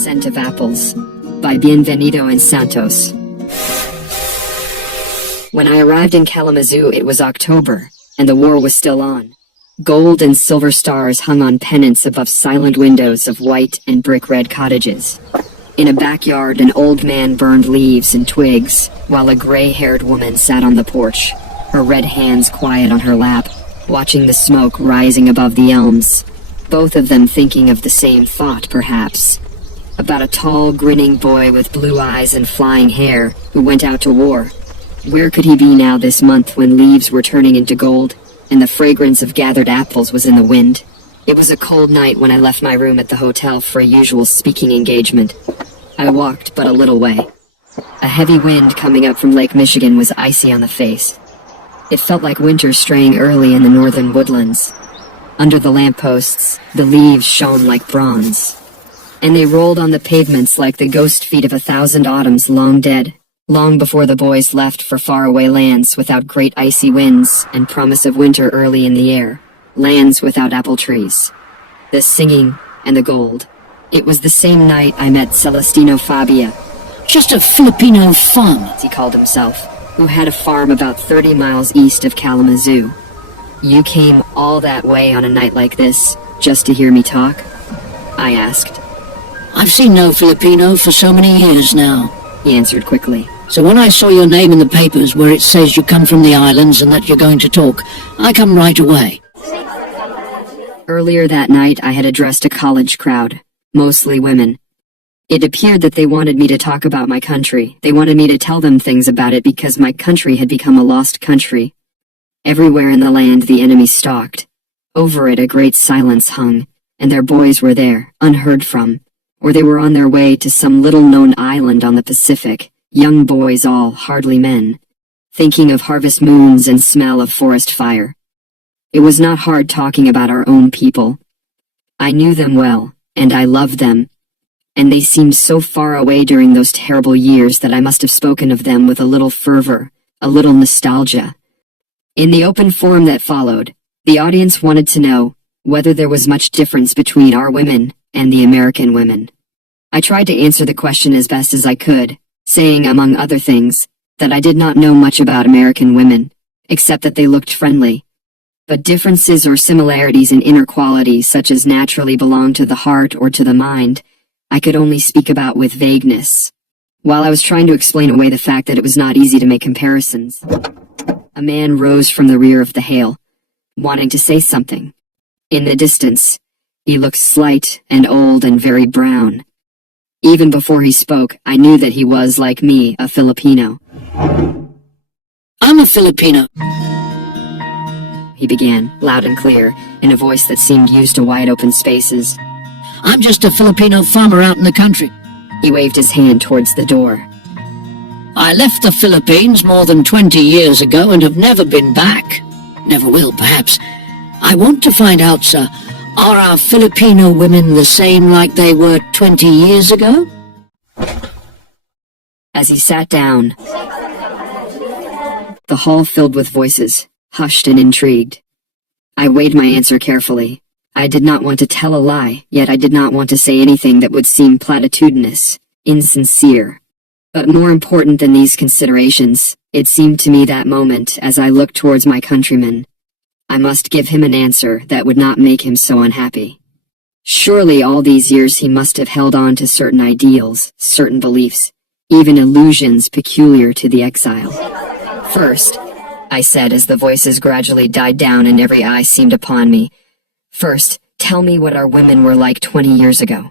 Scent of Apples by Bienvenido in Santos. When I arrived in Kalamazoo, it was October, and the war was still on. Gold and silver stars hung on pennants above silent windows of white and brick-red cottages. In a backyard, an old man burned leaves and twigs, while a gray-haired woman sat on the porch, her red hands quiet on her lap, watching the smoke rising above the elms. Both of them thinking of the same thought, perhaps. About a tall, grinning boy with blue eyes and flying hair who went out to war. Where could he be now this month when leaves were turning into gold, and the fragrance of gathered apples was in the wind? It was a cold night when I left my room at the hotel for a usual speaking engagement. I walked but a little way. A heavy wind coming up from Lake Michigan was icy on the face. It felt like winter straying early in the northern woodlands. Under the lampposts, the leaves shone like bronze, and they rolled on the pavements like the ghost feet of 1,000 autumns long dead, long before the boys left for faraway lands without great icy winds and promise of winter early in the air, lands without apple trees. The singing and the gold. It was the same night I met Celestino Fabia. Just a Filipino farmer, he called himself, who had a farm about 30 miles east of Kalamazoo. You came all that way on a night like this, just to hear me talk? I asked. I've seen no Filipino for so many years now, he answered quickly. So when I saw your name in the papers where it says you come from the islands and that you're going to talk, I come right away. Earlier that night I had addressed a college crowd, mostly women. It appeared that they wanted me to talk about my country. They wanted me to tell them things about it because my country had become a lost country. Everywhere in the land the enemy stalked. Over it a great silence hung, and their boys were there, unheard from, or they were on their way to some little-known island on the Pacific, young boys all, hardly men, thinking of harvest moons and smell of forest fire. It was not hard talking about our own people. I knew them well, and I loved them, and they seemed so far away during those terrible years that I must have spoken of them with a little fervor, a little nostalgia. In the open forum that followed, the audience wanted to know whether there was much difference between our women and the American women. I tried to answer the question as best as I could, saying, among other things, that I did not know much about American women, except that they looked friendly. But differences or similarities in inner qualities such as naturally belong to the heart or to the mind, I could only speak about with vagueness. While I was trying to explain away the fact that it was not easy to make comparisons, a man rose from the rear of the hail, wanting to say something. In the distance, he looked slight and old and very brown. Even before he spoke, I knew that he was, like me, a Filipino. I'm a Filipino, he began, loud and clear, in a voice that seemed used to wide-open spaces. I'm just a Filipino farmer out in the country. He waved his hand towards the door. I left the Philippines more than 20 years ago and have never been back. Never will, perhaps. I want to find out, sir, are our Filipino women the same like they were 20 years ago? As he sat down, the hall filled with voices, hushed and intrigued. I weighed my answer carefully. I did not want to tell a lie, yet I did not want to say anything that would seem platitudinous, insincere. But more important than these considerations, it seemed to me that moment, as I looked towards my countryman, I must give him an answer that would not make him so unhappy. Surely all these years he must have held on to certain ideals, certain beliefs, even illusions peculiar to the exile. First, I said as the voices gradually died down and every eye seemed upon me, first, tell me what our women were like 20 years ago.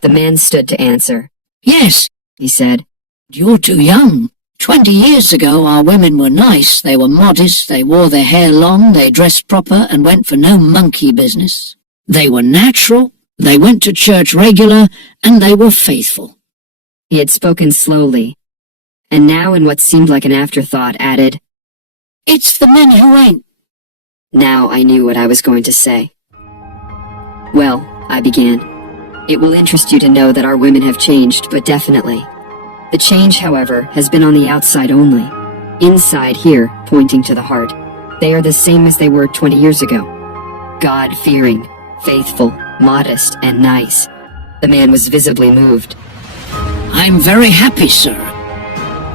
The man stood to answer. Yes, he said. You're too young. 20 years ago our women were nice, they were modest, they wore their hair long, they dressed proper and went for no monkey business. They were natural, they went to church regular, and they were faithful. He had spoken slowly, and now in what seemed like an afterthought added, It's the men who ain't. Now I knew what I was going to say. Well, I began, it will interest you to know that our women have changed, but definitely. The change, however, has been on the outside only. Inside here, pointing to the heart, they are the same as they were 20 years ago. God-fearing, faithful, modest, and nice. The The man was visibly moved. "I'm very happy, sir,"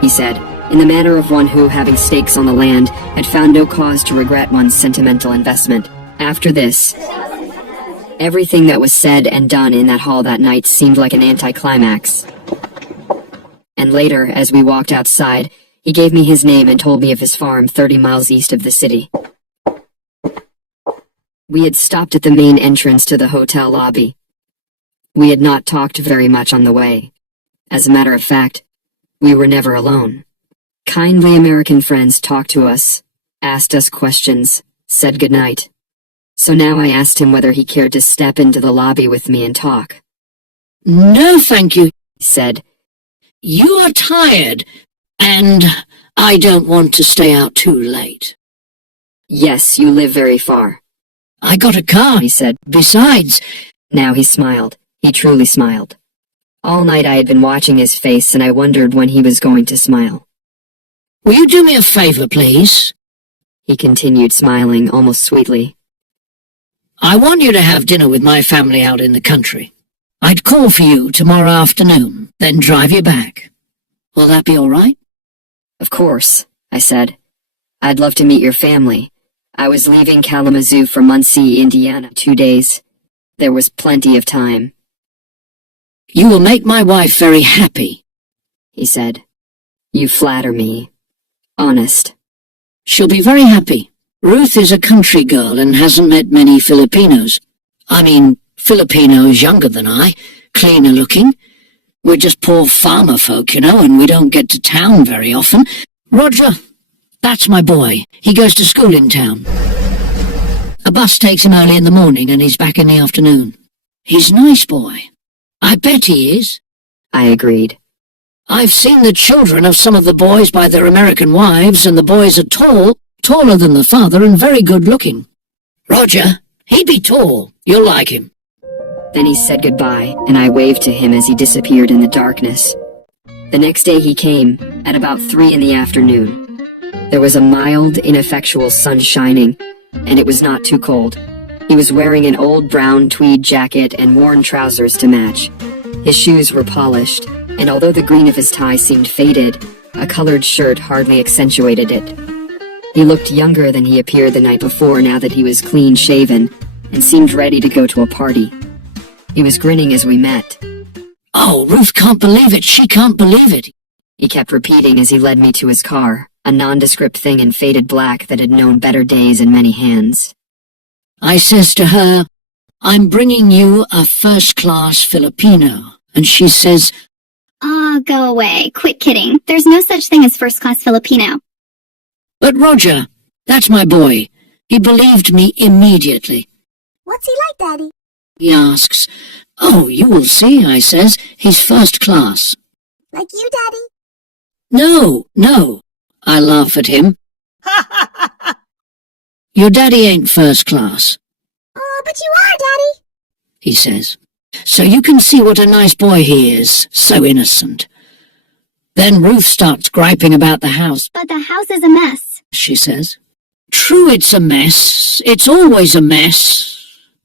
he said, in the manner of one who, having stakes on the land, had found no cause to regret one's sentimental investment. After this, everything that was said and done in that hall that night seemed like an anticlimax. And later, as we walked outside, he gave me his name and told me of his farm 30 miles east of the city. We had stopped at the main entrance to the hotel lobby. We had not talked very much on the way. As a matter of fact, we were never alone. Kindly American friends talked to us, asked us questions, said goodnight. So now I asked him whether he cared to step into the lobby with me and talk. "No, thank you," he said. "You are tired, and I don't want to stay out too late." "Yes, you live very far." "I got a car," he said. "Besides—" Now he smiled. He truly smiled. All night I had been watching his face, and I wondered when he was going to smile. "Will you do me a favor, please?" he continued, smiling almost sweetly. "I want you to have dinner with my family out in the country. I'd call for you tomorrow afternoon, then drive you back. Will that be all right?" "Of course," I said. "I'd love to meet your family. I was leaving Kalamazoo for Muncie, Indiana, 2 days. There was plenty of time." "You will make my wife very happy," he said. "You flatter me. Honest." "She'll be very happy. Ruth is a country girl and hasn't met many Filipinos. I mean, Filipinos younger than I, cleaner looking. We're just poor farmer folk, you know, and we don't get to town very often. Roger, that's my boy. He goes to school in town. A bus takes him early in the morning and he's back in the afternoon. He's a nice boy. I bet he is." I agreed. "I've seen the children of some of the boys by their American wives, and the boys are tall, taller than the father, and very good-looking. Roger, he'd be tall. You'll like him." Then he said goodbye, and I waved to him as he disappeared in the darkness. The next day he came, at about 3 in the afternoon. There was a mild, ineffectual sun shining, and it was not too cold. He was wearing an old brown tweed jacket and worn trousers to match. His shoes were polished, and although the green of his tie seemed faded, a colored shirt hardly accentuated it. He looked younger than he appeared the night before now that he was clean-shaven, and seemed ready to go to a party. He was grinning as we met. "Oh, Ruth can't believe it. She can't believe it," he kept repeating as he led me to his car, a nondescript thing in faded black that had known better days in many hands. I says to her, "I'm bringing you a first-class Filipino," and she says, Go away. Quit kidding. There's no such thing as first-class Filipino. "But Roger, that's my boy. He believed me immediately." What's he like, Daddy? He asks. "Oh, you will see," I says. "He's first class." Like you, Daddy? No, I laugh at him. "Your daddy ain't first class," Oh, but you are, Daddy. he says. "So you can see what a nice boy he is, so innocent." Then Ruth starts griping about the house. But the house is a mess. She says. "True, it's a mess. It's always a mess.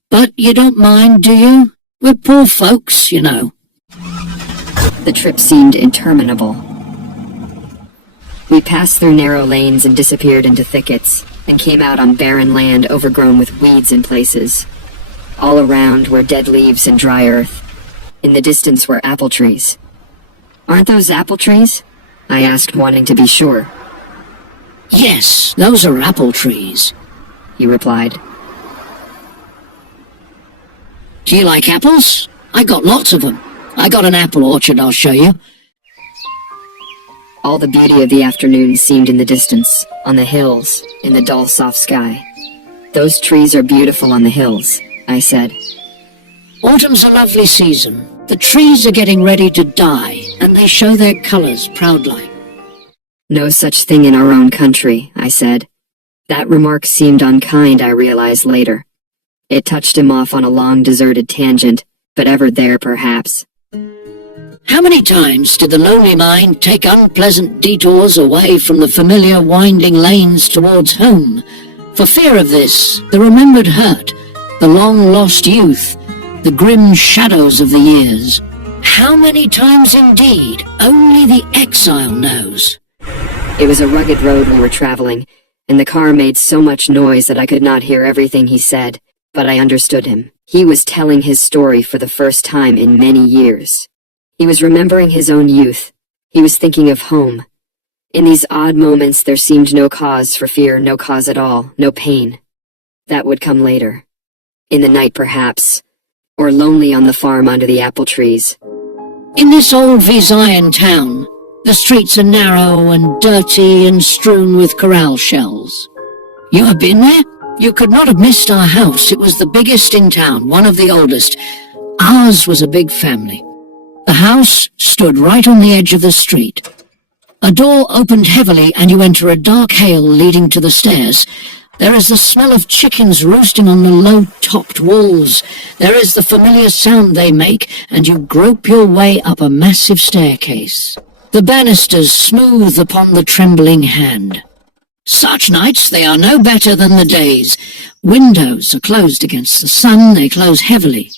But you don't mind, do you? We're poor folks, you know." The trip seemed interminable. We passed through narrow lanes and disappeared into thickets, and came out on barren land overgrown with weeds in places. All around were dead leaves and dry earth. In the distance were apple trees. "Aren't those apple trees?" I asked, wanting to be sure. "Yes, those are apple trees," he replied. "Do you like apples? I got lots of them. I got an apple orchard I'll show you." All the beauty of the afternoon seemed in the distance, on the hills, in the dull soft sky. "Those trees are beautiful on the hills," I said. "Autumn's a lovely season. The trees are getting ready to die, and they show their colors proud-like." "No such thing in our own country," I said. That remark seemed unkind, I realized later. It touched him off on a long deserted tangent, but ever there perhaps. How many times did the lonely mind take unpleasant detours away from the familiar winding lanes towards home? For fear of this, the remembered hurt, the long-lost youth, the grim shadows of the years. How many times indeed, only the exile knows. It was a rugged road we were traveling, and the car made so much noise that I could not hear everything he said, but I understood him. He was telling his story for the first time in many years. He was remembering his own youth. He was thinking of home. In these odd moments there seemed no cause for fear, no cause at all, no pain. That would come later. In the night perhaps, or lonely on the farm under the apple trees. In this old Visayan town, the streets are narrow and dirty and strewn with corral shells. You have been there? You could not have missed our house. It was the biggest in town, one of the oldest. Ours was a big family. The house stood right on the edge of the street. A door opened heavily and you enter a dark hall leading to the stairs. There is the smell of chickens roosting on the low-topped walls. There is the familiar sound they make, and you grope your way up a massive staircase. The banisters smooth upon the trembling hand. Such nights, they are no better than the days. Windows are closed against the sun, they close heavily.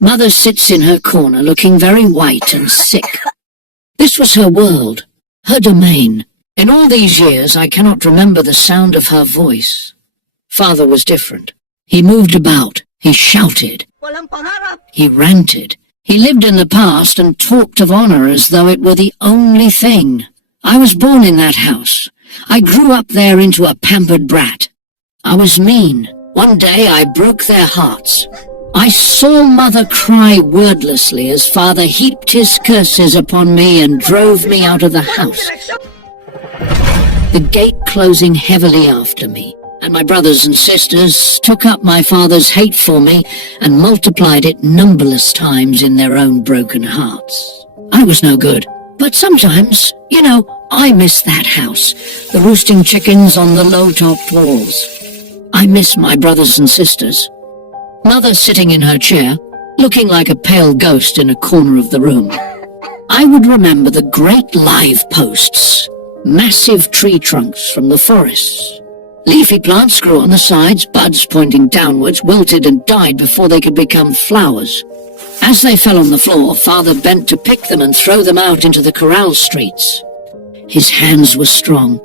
Mother sits in her corner looking very white and sick. This was her world, her domain. In all these years, I cannot remember the sound of her voice. Father was different. He moved about, he shouted, he ranted. He lived in the past and talked of honor as though it were the only thing. I was born in that house. I grew up there into a pampered brat. I was mean. One day I broke their hearts. I saw Mother cry wordlessly as Father heaped his curses upon me and drove me out of the house. The gate closing heavily after me, and my brothers and sisters took up my father's hate for me and multiplied it numberless times in their own broken hearts. I was no good, but sometimes, I miss that house, the roosting chickens on the low-topped walls. I miss my brothers and sisters. Mother sitting in her chair, looking like a pale ghost in a corner of the room. I would remember the great live posts, massive tree trunks from the forests. Leafy plants grew on the sides, buds pointing downwards, wilted and died before they could become flowers. As they fell on the floor, Father bent to pick them and throw them out into the corral streets. His hands were strong.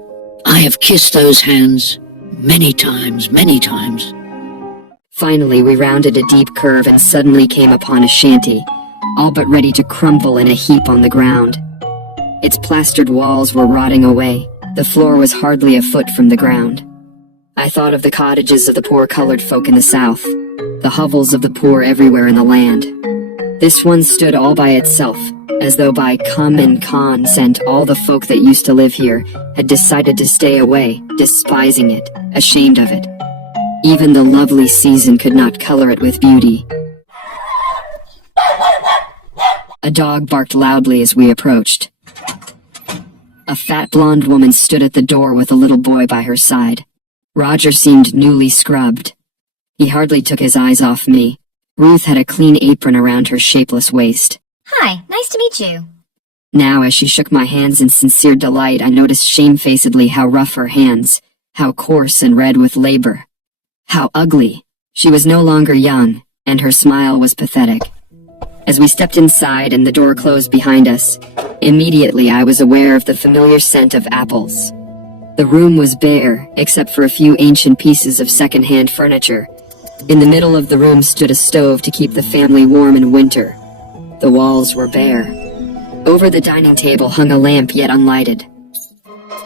I have kissed those hands many times, many times. Finally, we rounded a deep curve and suddenly came upon a shanty, all but ready to crumple in a heap on the ground. Its plastered walls were rotting away. The floor was hardly a foot from the ground. I thought of the cottages of the poor colored folk in the south, the hovels of the poor everywhere in the land. This one stood all by itself, as though by common consent all the folk that used to live here had decided to stay away, despising it, ashamed of it. Even the lovely season could not color it with beauty. A dog barked loudly as we approached. A fat blonde woman stood at the door with a little boy by her side. Roger seemed newly scrubbed. He hardly took his eyes off me. Ruth had a clean apron around her shapeless waist. Hi, nice to meet you. Now, as she shook my hands in sincere delight, I noticed shamefacedly how rough her hands, how coarse and red with labor. How ugly. She was no longer young, and her smile was pathetic. As we stepped inside and the door closed behind us, immediately I was aware of the familiar scent of apples. The room was bare, except for a few ancient pieces of second-hand furniture. In the middle of the room stood a stove to keep the family warm in winter. The walls were bare. Over the dining table hung a lamp yet unlighted.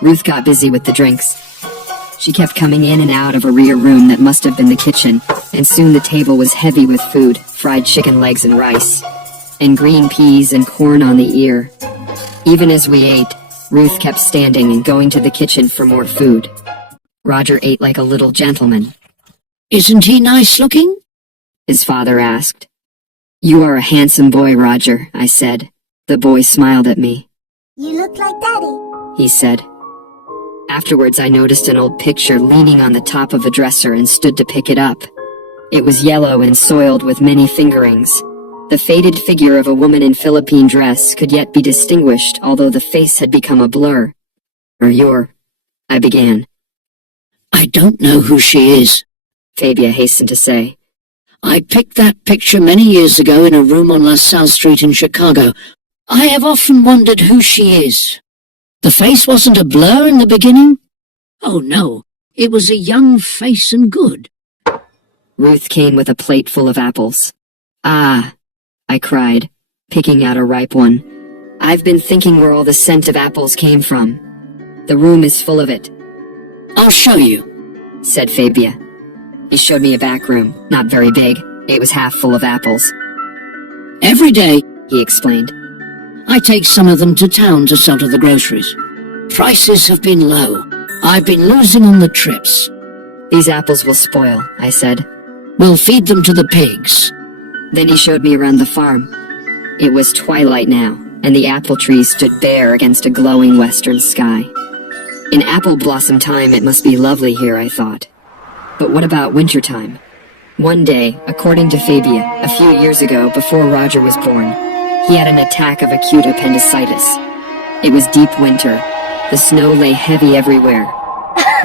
Ruth got busy with the drinks. She kept coming in and out of a rear room that must have been the kitchen, and soon the table was heavy with food, fried chicken legs and rice, and green peas and corn on the ear. Even as we ate, Ruth kept standing and going to the kitchen for more food. Roger ate like a little gentleman. Isn't he nice looking? His father asked. You are a handsome boy, Roger, I said. The boy smiled at me. You look like Daddy, he said. Afterwards, I noticed an old picture leaning on the top of a dresser and stood to pick it up. It was yellow and soiled with many fingerings. The faded figure of a woman in Philippine dress could yet be distinguished, although the face had become a blur. I began. I don't know who she is, Fabia hastened to say. I picked that picture many years ago in a room on LaSalle Street in Chicago. I have often wondered who she is. The face wasn't a blur in the beginning? Oh no, it was a young face and good. Ruth came with a plate full of apples. Ah, I cried, picking out a ripe one. I've been thinking where all the scent of apples came from. The room is full of it. I'll show you, said Fabia. He showed me a back room, not very big. It was half full of apples. Every day, he explained, I take some of them to town to sell to the groceries. Prices have been low. I've been losing on the trips. These apples will spoil, I said. We'll feed them to the pigs. Then he showed me around the farm. It was twilight now, and the apple trees stood bare against a glowing western sky. In apple blossom time it must be lovely here, I thought. But what about wintertime? One day, according to Fabia, a few years ago, before Roger was born, he had an attack of acute appendicitis. It was deep winter. The snow lay heavy everywhere.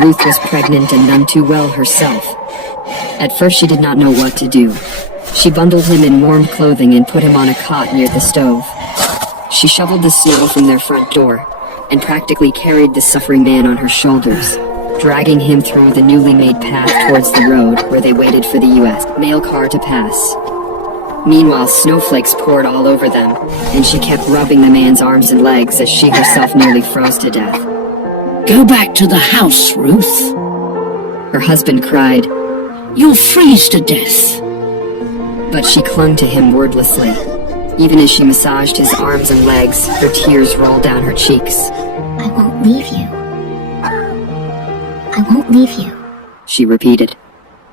Ruth was pregnant and none too well herself. At first she did not know what to do. She bundled him in warm clothing and put him on a cot near the stove. She shoveled the snow from their front door and practically carried the suffering man on her shoulders, dragging him through the newly made path towards the road where they waited for the U.S. mail car to pass. Meanwhile, snowflakes poured all over them, and she kept rubbing the man's arms and legs as she herself nearly froze to death. Go back to the house, Ruth. Her husband cried. You'll freeze to death. But she clung to him wordlessly. Even as she massaged his arms and legs, her tears rolled down her cheeks. I won't leave you. I won't leave you, she repeated.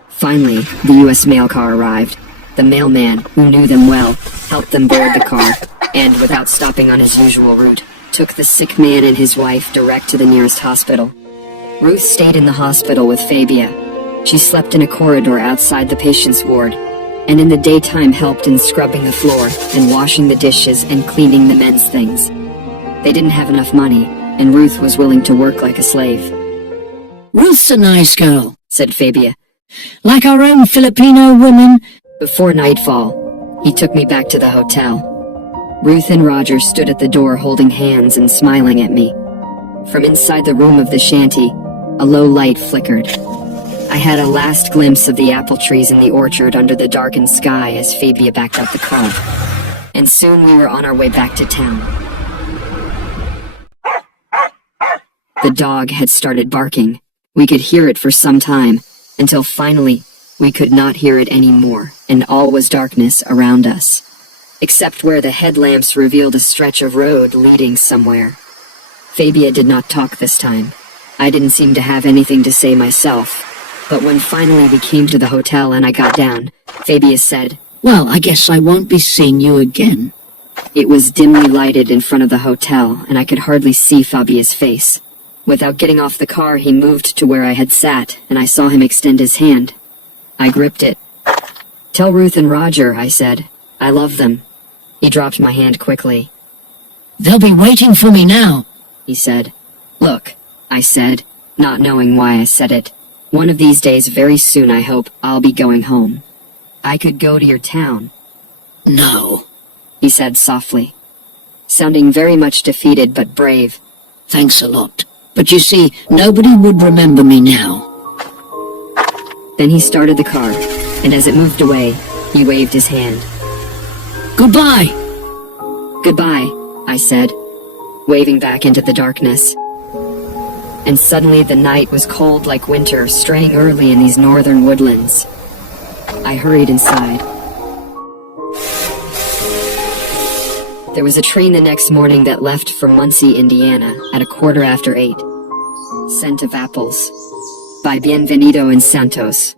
Finally, the U.S. mail car arrived. The mailman, who knew them well, helped them board the car, and without stopping on his usual route, took the sick man and his wife direct to the nearest hospital. Ruth stayed in the hospital with Fabia. She slept in a corridor outside the patient's ward, and in the daytime helped in scrubbing the floor and washing the dishes and cleaning the men's things. They didn't have enough money, and Ruth was willing to work like a slave. Ruth's a nice girl, said Fabia. Like our own Filipino women. Before nightfall, he took me back to the hotel. Ruth and Roger stood at the door holding hands and smiling at me. From inside the room of the shanty, a low light flickered. I had a last glimpse of the apple trees in the orchard under the darkened sky as Fabia backed up the car. And soon we were on our way back to town. The dog had started barking. We could hear it for some time, until finally we could not hear it anymore, and all was darkness around us, except where the headlamps revealed a stretch of road leading somewhere. Fabia did not talk this time. I didn't seem to have anything to say myself, but when finally we came to the hotel and I got down, Fabia said, Well, I guess I won't be seeing you again. It was dimly lighted in front of the hotel, and I could hardly see Fabia's face. Without getting off the car, he moved to where I had sat, and I saw him extend his hand. I gripped it. Tell Ruth and Roger, I said. I love them. He dropped my hand quickly. They'll be waiting for me now, he said. Look, I said, not knowing why I said it. One of these days, very soon, I hope, I'll be going home. I could go to your town. No, he said softly, sounding very much defeated but brave. Thanks a lot. But you see, nobody would remember me now. Then he started the car, and as it moved away, he waved his hand. Goodbye! Goodbye, I said, waving back into the darkness. And suddenly the night was cold like winter, straying early in these northern woodlands. I hurried inside. There was a train the next morning that left for Muncie, Indiana, at 8:15. Scent of Apples, by Bienvenido in Santos.